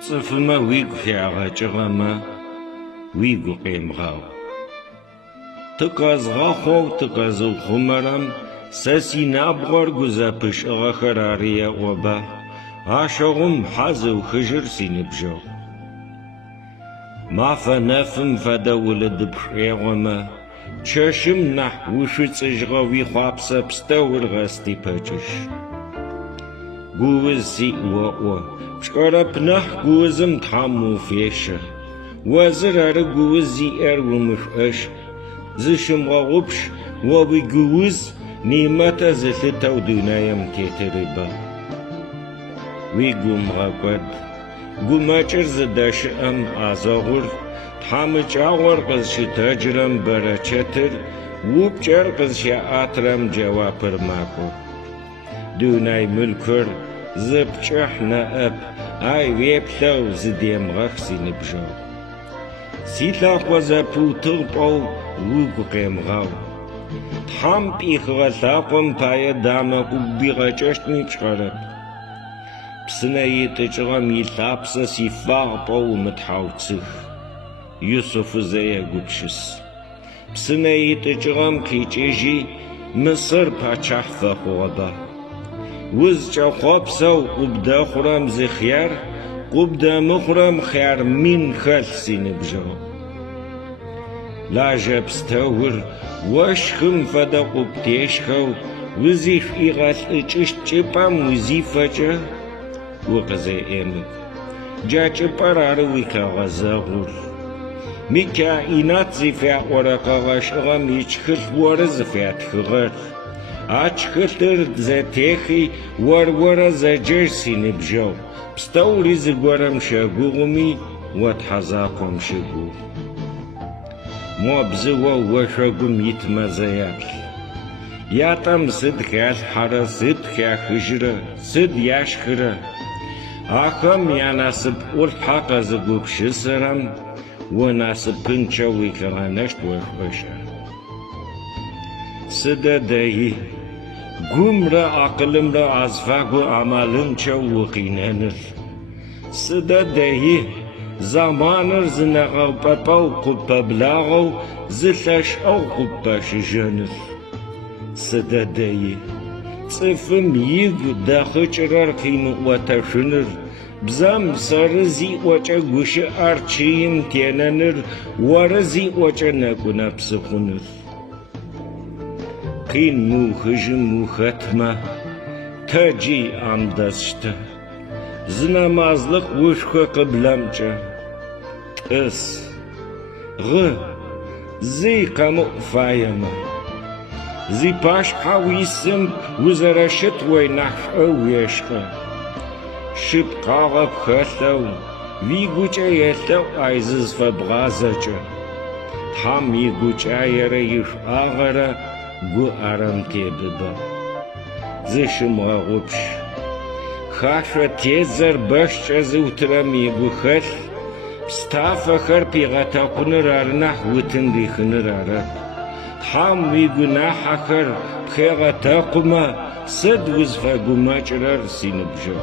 Ts'ıfıma wigu fiağaçığıma, wigu qimğaw. Tıqazğaxow tıqazıxhumeram, se si nabğor guzapış'ığexer arıê'oba, aşığım hazıuxıjır si nıbjığ. Mafe nefım fede vılıdıpş'êğome, çeşım nah vuşıts'ıjğevi xhuapse psteur ğestipeç'ış. Guvız si o'o, pş'orep nah guvızım tham vufêşe, vazır arı guvız zi'er vumış'eş, zışımğeğupş vovi guvız nimete zılhıtev dunayem têtırıba. Vi gumğeqod, gumaç'ır zıdaşı'em azağur, thamıç'ağor qızşıtecırem bereçetır, vupç'er qızşa'atrem cevapır makor. Dunay mülkür, zıpç'ıh na'ep, ay veplev zıdemğex si nıbjağ. Si lhaqo zeputığp'ow wigu qêmğaw. Tham p'ixığelhaqom paê dame khubbiğeç'eştmi pş'orep. Psıne yit'ıç'ığem yilhapse si fağp'ow vumıthautsıx. Yusuf zêyegupşıs. Psıne yit'ıç'ığem khiç'ıji Mısır paçah fexhuğeba. Vızç'e xhopseu khubdexhurem zıxyar, khubdemıxhurem xyar min xelh si nıbjağ. Laje psteur, voşxım fede khubtêşxeu, vızif'iğelh'ıç'ış ç'ıp'em vuzifeç'e vukhızê'emık. Ca ç'ıp'er arı vuikhağezeğur. Mi kainat zıfya'ore kheğeş'ığem yiç'xılh vore zıfyatxığer. Açxılhır zetexi vor zecej si nıbjağ. Psteuri zıgorem şeguğumi vothazakhom şeguğ. Mo bzıvo voşegum yitmezeyatl. Yatam sıd xelhhare, sıd xyaxıjıre, sıd yaşxıre. Axem yanasıp ulhha khezıgupşısırem, vonasıpınç'e vuikhağeneşt voş'oşe. Sıde deyi, gumre akılımre azfagu amalımç'e vukhinenır. Sıde deyi, zamanır zıneğavpepev khuppeblağev, zılheş'ev khuppeşıjenır. Sıde deyi, ts'ıfım yigu dexıç'ırer khimı'oteşınır, bzam sarı zi'oç'e guşı arçıyım tênenır, vore zi'oç'e nek'unepsıxhunır. Khin muxıjım muxetme, teci amdasç'te, zınamazlık vuşxu kıblemç'e, t'ıs, gı, zi kamu'fayeme, zi paşha visim vuzereşıt voynahş'ev yeş'e, şıpqağep xelhev, viguç'e yelhev ayzız febğazeç'e, tham yiguç'a yere yiş'ağere, gu aram têbıbe. Zışımğeğupş. Xaşe têzer beşç'e zıutrem yigu xelh, pstafexer piğetekhunır arınah vıtın rixınır arep. Tham vigunahaxer pxêğetekhume, sıd vızfegumeç'ırer si nıbjağ.